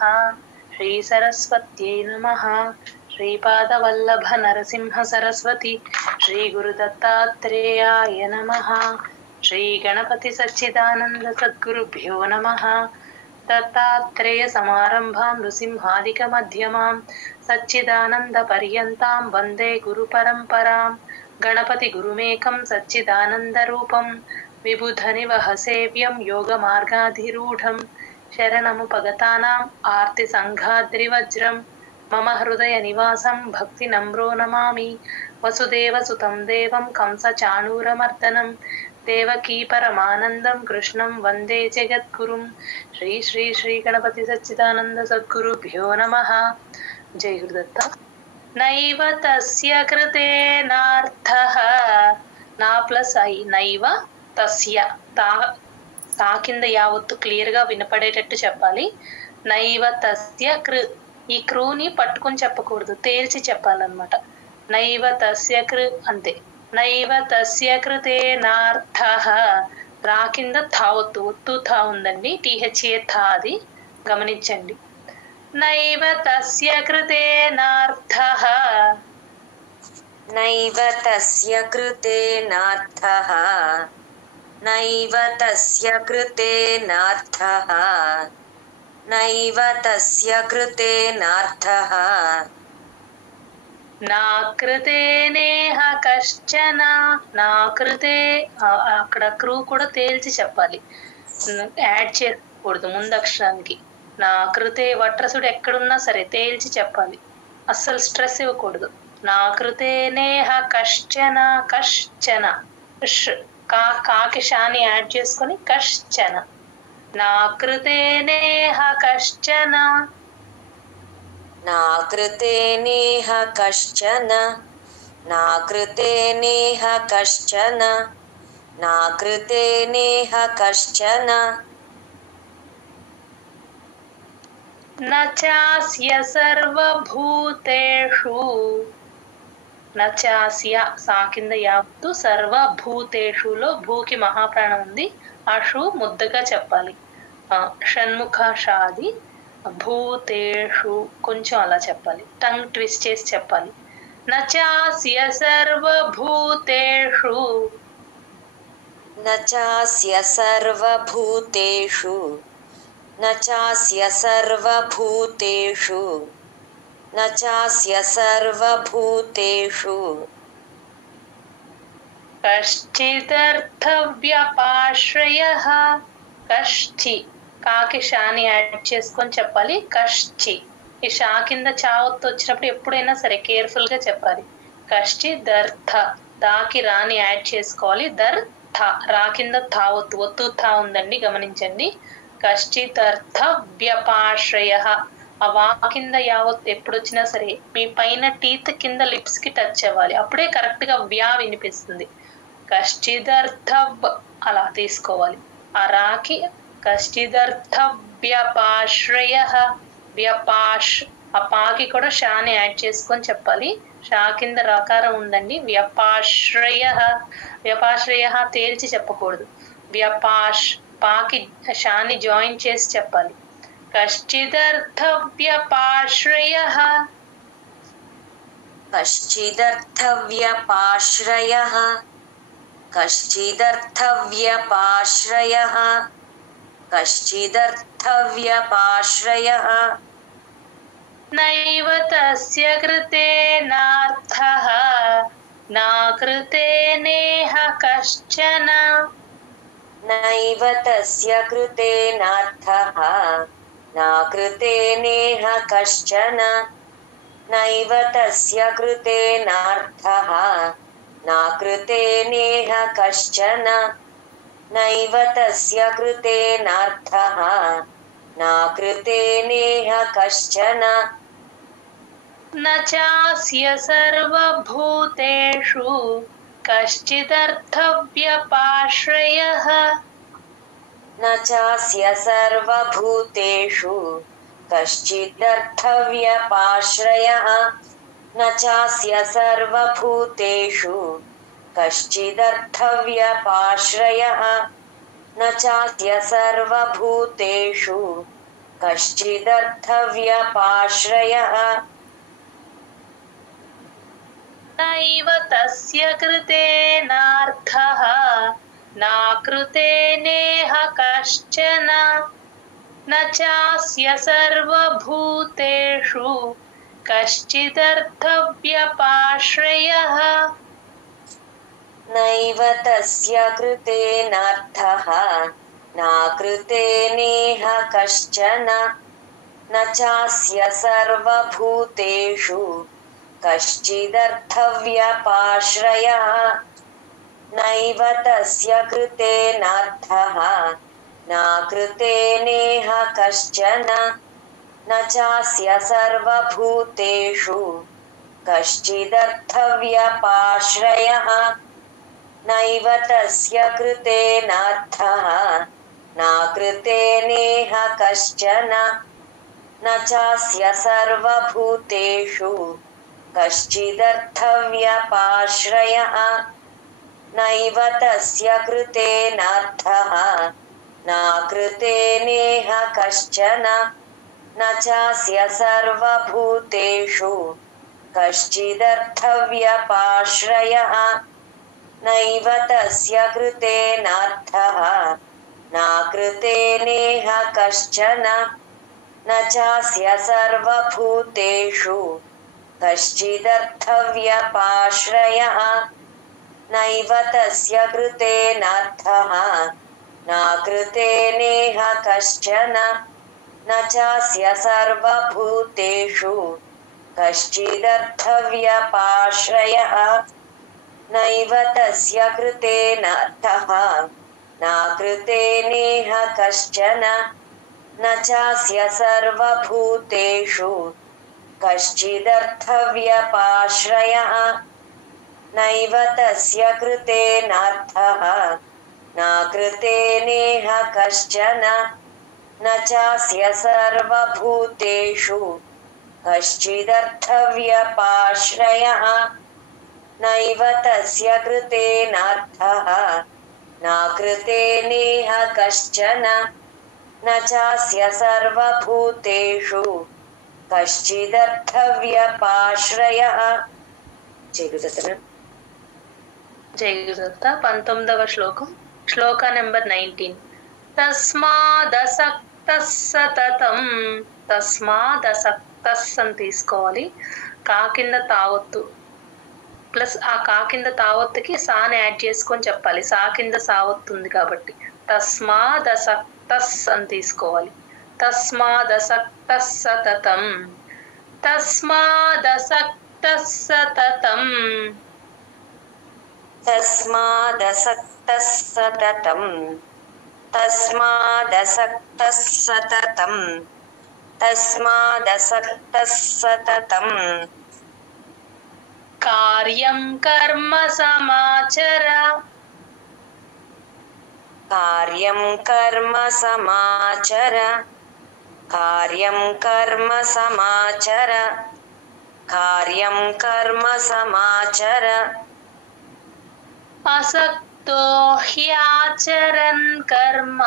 श्री सरस्वत्यै नमः। श्रीपादवल्लभ नरसिंह सरस्वती श्री गुरुदत्तात्रेयाय नमः। श्री गणपति सच्चिदानंद सद्गुरुभ्यो नमः। दत्तात्रेय समारंभां नृसिंहादिक मध्यमां सच्चिदानंद पर्यन्तां वन्दे गुरुपरम्परां। गणपति गुरुमेकं सच्चिदानंद रूपं विबुधनिवह सेव्यं योगमार्गाधिरूढं शरणमुपगतानाम् आर्तिसङ्घाद्रिवज्रं मम हृदय निवासं भक्तिनम्रो नमामि। वसुदेवसुतं देवं कंसचाणूरमर्दनं देवकी परमानन्दं कृष्णं वन्दे जगद्गुरुं। श्री श्री श्री गणपति सच्चिदानंद सद्गुरुभ्यो नमः। जय गुरुदत्त। नैव तस्य कृतेनार्थः ना प्लस ఐ నైవ తస్య తా కింద యావత్తు క్లియర్ గా వినపడేటట్టు చెప్పాలి. నైవ తస్య ఈ క్రూని పట్టుకొని చెప్పకూడదు, తేల్చి చెప్పాలన్నమాట. నైవ తస్య అంతే. నైవ తస్య కృతేనార్థః రా కింద థా ఒత్తు థా ఉందండి, టీహెచ్ఏ థా, అది గమనించండి. నైవ తస్య కృతేనార్థః నైవ తస్య కృతేనార్థః నైవ తస్య కృతేనార్థః నైవ తస్య కృతేనార్థః నా కృతేనేహ కశ్చన. నా కృతే అక్కడ క్రూ కూడా తేల్చి చెప్పాలి, యాడ్ చేయకూడదు ముందు అక్షరానికి. నా కృతే వట్రసుడు ఎక్కడున్నా సరే తేల్చి చెప్పాలి, అస్సలు స్ట్రెస్ ఇవ్వకూడదు. నా కృతేనేహ కశ్చన. కశ్చన కాకి షాని యాడ్ చేసుకొని కశ్చన. నా కృతేనేహ కశ్చన. నా కృతేనేహ కశ్చన. నా కృతేనేహ కశ్చన. నా కృతేనేహ కశ్చన. న చాస్య సర్వభూతేషు. నచాస్య సా కింద యావత్తు, సర్వభూతేషులో భూకి మహాప్రాణం ఉంది, ఆ షు ముద్దగా చెప్పాలి. షణ్ముఖ షాది భూతేషు కొంచెం అలా చెప్పాలి, టంగ్ ట్విస్ట్ చేసి చెప్పాలి. నచాస్య సర్వభూతేషు. నచాస్య సర్వభూతేషు. నచాస్య సర్వభూతేషు. నచాస్య సర్వభూతేషు. కశ్చిదర్థవ్యపాశ్రయః. కష్చి కాకి షాని యాడ్ చేసుకొని చెప్పాలి. కష్చి ఈ షా కింద చావత్తు వచ్చినప్పుడు ఎప్పుడైనా సరే కేర్ఫుల్ గా చెప్పాలి. కష్చిదర్థ దాకి రాని యాడ్ చేసుకోవాలి. దర్థ రా కింద థా ఒత్తు థా ఉందండి, గమనించండి. కశ్చిదర్థ వ్యపాశ్రయః ఆ వా కింద యావత్తు ఎప్పుడు వచ్చినా సరే మీ పైన టీత్ కింద లిప్స్ కి టచ్ అవ్వాలి, అప్పుడే కరెక్ట్ గా వ్యా వినిపిస్తుంది. కశ్చిదర్థ అలా తీసుకోవాలి. ఆ రాకి కశ్చిదర్థ వ్యపాశ్రయః. వ్యపాష్ ఆ పాకి కూడా షాని యాడ్ చేసుకొని చెప్పాలి. షా కింద రాకారం ఉందండి. వ్యపాశ్రయః. వ్యపాశ్రయః తేల్చి చెప్పకూడదు. వ్యపాష్ పాకి షాని జాయిన్ చేసి చెప్పాలి. కశ్చిదర్థ వ్యపాశ్రయః. కశ్చిదర్థ వ్యపాశ్రయః. కశ్చిదర్థ వ్యపాశ్రయః. కశ్చిదర్థ వ్యపాశ్రయః. నైవ తస్య కృతేనార్థః నా కృతేనేహ కశ్చన. నైవ తస్య కృతేనార్థః నా కృతేనేహ కశ్చన. నైవ తస్య కృతేనార్థః నా కృతేనేహ కశ్చన. నైవ తస్య కృతేనార్థః నా కృతేనేహ కశ్చన. న చాస్య సర్వభూతేషు కశ్చిదర్థవ్యపాశ్రయః. న చాస్య సర్వభూతేషు కశ్చిదర్థవ్యపాశ్రయః. న చాస్య సర్వభూతేషు కశ్చిదర్థవ్యపాశ్రయః. న చాస్య సర్వభూతేషు कश्चिदर्थव्यपाश्रयः नैव तस्य कृतेनार्थः नाकृतेनेह कश्चन न चास्य सर्वभूतेषु कश्चिदर्थव्यपाश्रयः नैव तस्य कृतेनार्थः नाकृतेनेह कश्चन न चास्य सर्वभूतेषु कश्चिदर्थव्यपाश्रयः नैव तस्य कृतेनार्थः नाकृतेनेह कश्चन न चास्य सर्वभूतेषु कश्चिदर्थव्यपाश्रयः नैव तस्य कृतेनार्थः नाकृतेनेह कश्चन न चास्य सर्वभूतेषु कश्चिदर्थव्यपाश्रयः नैव तस्य कृतेनार्थः नाकृतेनेह कश्चन न चास्य सर्वभूतेषु कश्चिदर्थव्यपाश्रयः नैव तस्य कृतेनार्थः नाकृतेनेह कश्चन न चास्य सर्वभूतेषु कश्चिदर्थव्यपाश्रयः नैव तस्य कृतेनार्थः नाकृतेनेह कश्चन न चास्य सर्वभूतेषु कश्चिदर्थव्यपाश्रयः नैव तस्य कृतेनार्थः नाकृतेनेह कश्चन न चास्य सर्वभूतेषु कश्चिदर्थव्यपाश्रयः नैव तस्य कृतेनार्थः नाकृतेनेह कश्चन न चास्य सर्वभूतेषु कश्चिदर्थव्यपाश्रयः नैव तस्य कृतेनार्थः नाकृतेनेह कश्चन न चास्य सर्वभूतेषु कश्चिदर्थव्यपाश्रयः జై గురుదత్త 19వ శ్లోకం శ్లోక నెంబర్ 19 తస్మాదసక్తః సతతం తస్మాదసక్తః అని తీసుకోవాలి కా కింద తావొత్తు ప్లస్ ఆ కా కింద తావొత్తుకి సాని యాడ్ చేసుకొని చెప్పాలి సా కింద సావొత్తు ఉంది కాబట్టి తస్మాదసక్తః అని తీసుకోవాలి తస్మాదసక్తః సతతం తస్మాదసక్తః సతతం तस्मादसक्तः सततं तस्मादसक्तः सततं तस्मादसक्तः सततं कार्यं कर्म समाचर कार्यं कर्म समाचर कार्यं कर्म समाचर कार्यं कर्म समाचर అసక్తో హ్యాచరన్ కర్మ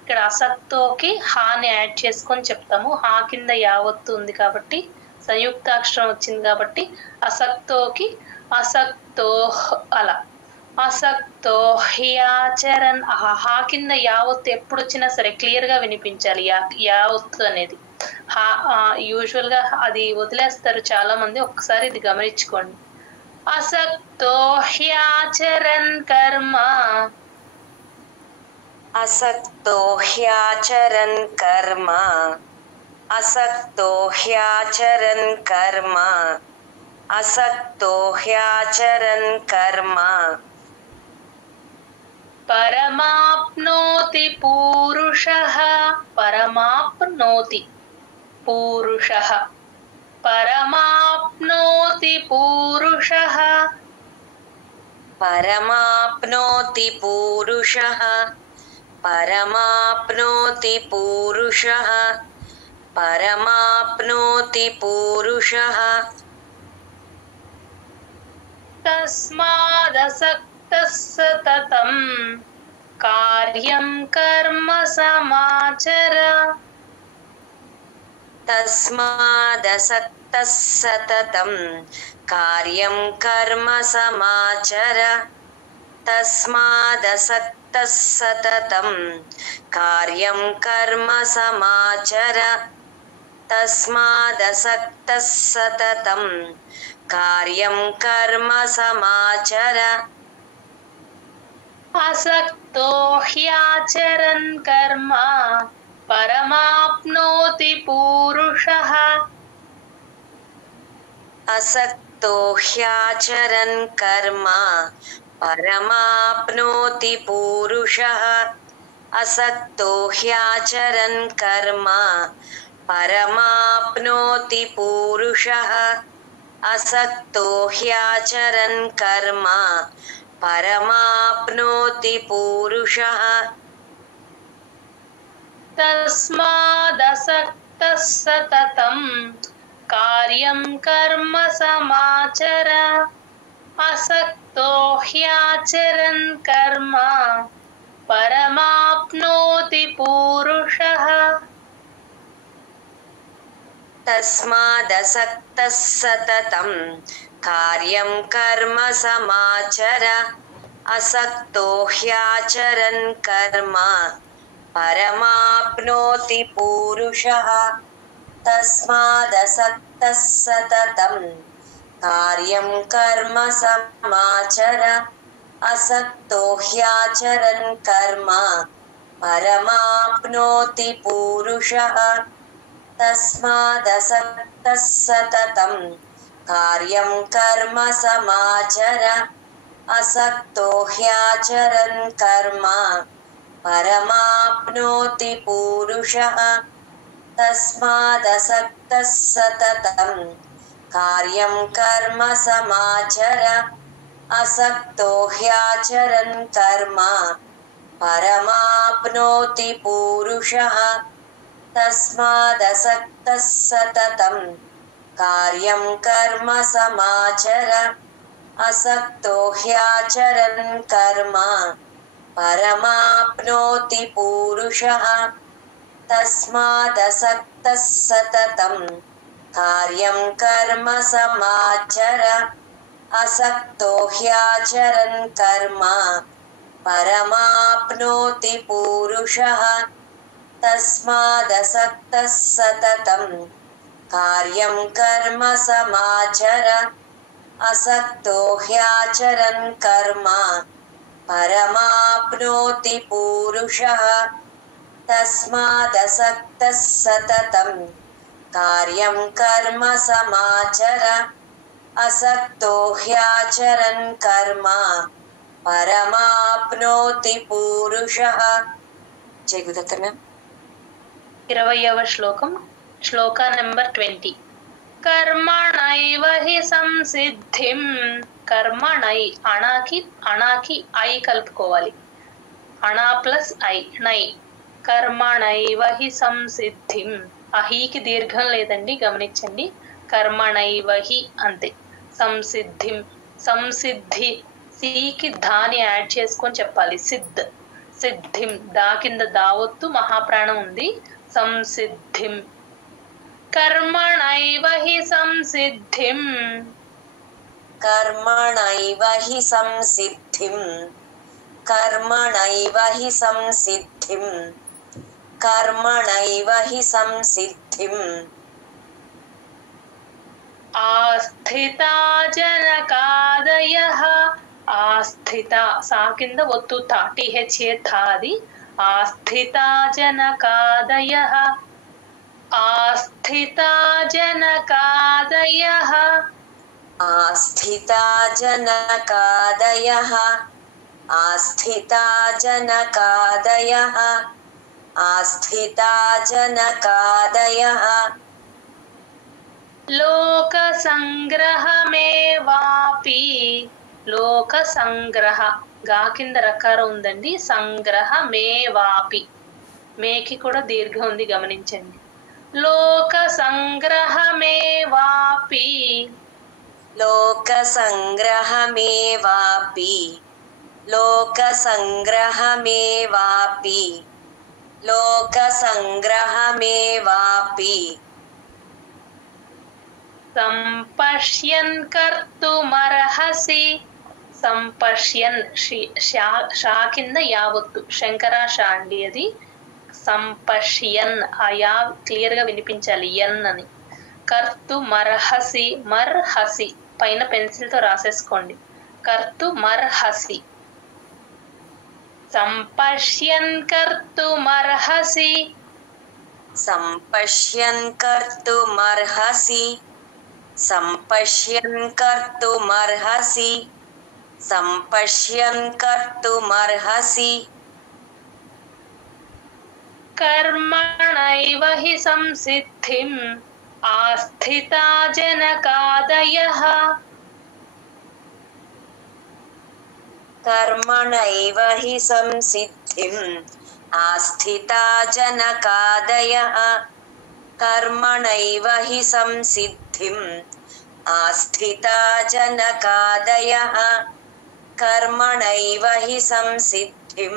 ఇక్కడ అసక్తోకి హాని యాడ్ చేసుకొని చెప్తాము హా కింద యావత్తు ఉంది కాబట్టి సంయుక్తాక్షరం వచ్చింది కాబట్టి అసక్తోకి అసక్తో అలా అసక్తో హ్యాచరన్ హా కింద యావత్తు ఎప్పుడు వచ్చినా సరే క్లియర్ గా వినిపించాలి యావత్తు అనేది యూజువల్ గా అది వదిలేస్తారు చాలా మంది ఒక్కసారి ఇది గమనించుకోండి असक्तो ह्याचरन् कर्म असक्तो ह्याचरन् कर्म असक्तो ह्याचरन् कर्म असक्तो ह्याचरन् कर्म परमाप्नोति पूरुषः परमाप्नोति पूरुषः परमाप्नोति पूरुषः परमाप्नोति पूरुषः परमाप्नोति पूरुषः परमाप्नोति पूरुषः तस्मादसक्तः सततं कार्यं कर्म समाचर तस्मादसक्तः सततं कार्यं कर्म समाचर तस्मादसक्तः सततं कार्यं कर्म समाचर तस्मादसक्तः सततं कार्यं कर्म समाचर असक्तो ह्याचरन् कर्म परमाप्नोति पूरुषः असक्तो ह्याचरन् कर्म परमाप्नोति पूरुषः असक्तो ह्याचरन् कर्म परमाप्नोति पूरुषः असक्तो ह्याचरन् कर्म परमाप्नोति पूरुषः तस्मादसक्तः सततं कार्यं कर्म समाचर असक्तो ह्याचरन् कर्म परमाप्नोति पूरुषः तस्मादसक्तः सततं कार्यं कर्म समाचर असक्तो ह्याचरन् कर्म परमाप्नोति पूरुषः तस्मादसक्तः सततं कार्यं कर्म समाचर असक्तो ह्याचरन् कर्म परमाप्नोति पूरुषः तस्मादसक्तः सततं कार्यं कर्म समाचर असक्तो ह्याचरन् कर्म परमाप्नोति पूरुषः तस्मादसक्तः सततं कार्यं कर्म समाचर असक्तो ह्याचरन् कर्म परमाप्नोति पूरुषः तस्मादसक्तः सततं कार्यं कर्म समाचर असक्तो ह्याचरन् कर्म परमाप्नोति पूरुषः तस्मादसक्तः सततं कार्यं कर्म समाचर असक्तो ह्याचरन् कर्म परमाप्नोति पूरुषः तस्मादसक्तः सततं कार्यं कर्म समाचर असक्तो ह्याचरन् कर्म परमाप्नोति पूरुषः तस्मादसक्तः सततं कार्यं कर्म समाचर असक्तो ह्याचरन् कर्म परमाप्नोति पूरुषः जय गुरुदत्त मैम 20వ శ్లోకం శ్లోక నెంబర్ 20 కర్మణైవ హి సంసిద్ధిం కర్మణై అణాకి ఐ కలుపుకోవాలి అణా ప్లస్ ఐ నై కర్మణైవ హి సంసిద్ధిం అహీకి దీర్ఘం లేదండి గమనించండి కర్మణైవ హి అంతే సంసిద్ధిం సంసిద్ధి సికి ధాని యాడ్ చేసుకొని చెప్పాలి సిద్ధిం దా కింద దావొత్తు మహాప్రాణం ఉంది సంసిద్ధిం కర్మణైవ హి సంసిద్ధిం कर्मणैव हि संसिद्धिं कर्मणैव हि संसिद्धिं कर्मणैव हि संसिद्धिं ఆస్థితా జనకాదయః ఆస్థిత సా కింద ఒత్తు తా టిహెచ్ఏ థాది ఆస్థితా జనకాదయః ఆస్థితా జనకాదయః आस्थिता जनकादयः आस्थिता जनकादयः आस्थिता जनकादयः లోక సంగ్రహమేవాపి లోక సంగ్రహ గా కింద రకారం ఉందండి సంగ్రహమేవాపి మేకి కూడా దీర్ఘం ఉంది గమనించండి లోక సంగ్రహమేవాపి लोकसङ्ग्रहमेवापि लोकसङ्ग्रहमेवापि लोकसङ्ग्रहमेवापि సంపశ్యన్ కర్తుమర్హసి సంపశ్యన్ షా కింద యావత్తు శంకర షా అండి అది సంపశ్యన్ ఆ యా క్లియర్ గా వినిపించాలి ఎన్ అని కర్తుమర్హసి మర్హసి పైన పెన్సిల్ తో రాసేసుకోండి కర్తుమర్హసి సంపశ్యన్ కర్తుమర్హసి సంపశ్యన్ కర్తుమర్హసి సంపశ్యన్ కర్తుమర్హసి సంపశ్యన్ కర్తుమర్హసి కర్మణైవ హి సంసిద్ధిం ఆస్థితా జనకాదయః కర్మణైవ హి సంసిద్ధిం ఆస్థితా జనకాదయః కర్మణైవ హి సంసిద్ధిం ఆస్థితా జనకాదయః కర్మణైవ హి సంసిద్ధిం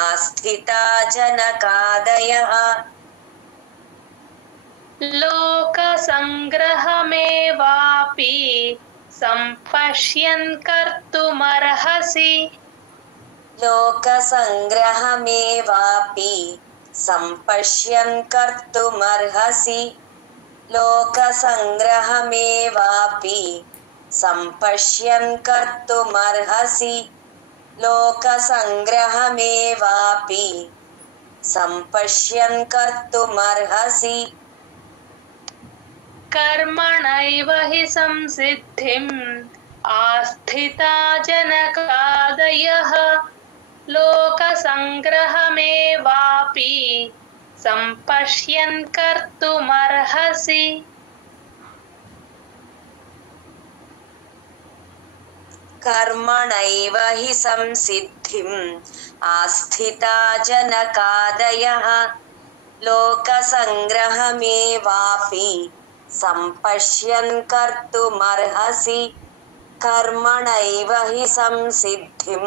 ఆస్థితా జనకాదయః లోక సంగ్రహమేవాపి సంపశ్యన్ కర్తుమర్హసి లోక సంగ్రహమేవాపి సంపశ్యన్ కర్తుమర్హసి లోక సంగ్రహమేవాపి సంపశ్యన్ కర్తుమర్హసి లోక సంగ్రహమేవాపి సంపశ్యన్ కర్తుమర్హసి కర్మణైవ హి సంసిద్ధిం ఆస్థితా జనకాదయః లోక సంగ్రహమేవాపి సంపశ్యన్ కర్తుమర్హసి కర్మణైవ హి సంసిద్ధిం ఆస్థితా జనకాదయః లోక సంగ్రహమేవాపి సంపశ్యన్ కర్తుమర్హసి కర్మణైవ హి సంసిద్ధిం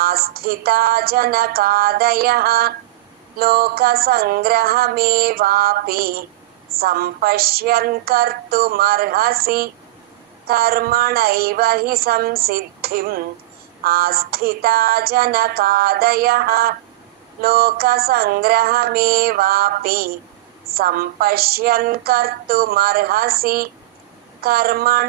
ఆస్థితా జనకాదయః లోక సంగ్రహమేవాపి సంపశ్యన్ కర్తుమర్హసి కర్మణైవ హి సంసిద్ధిం ఆస్థితా జనకాదయః లోక సంగ్రహమేవాపి సంపశ్యన్ కర్తుమర్హసి కర్మణ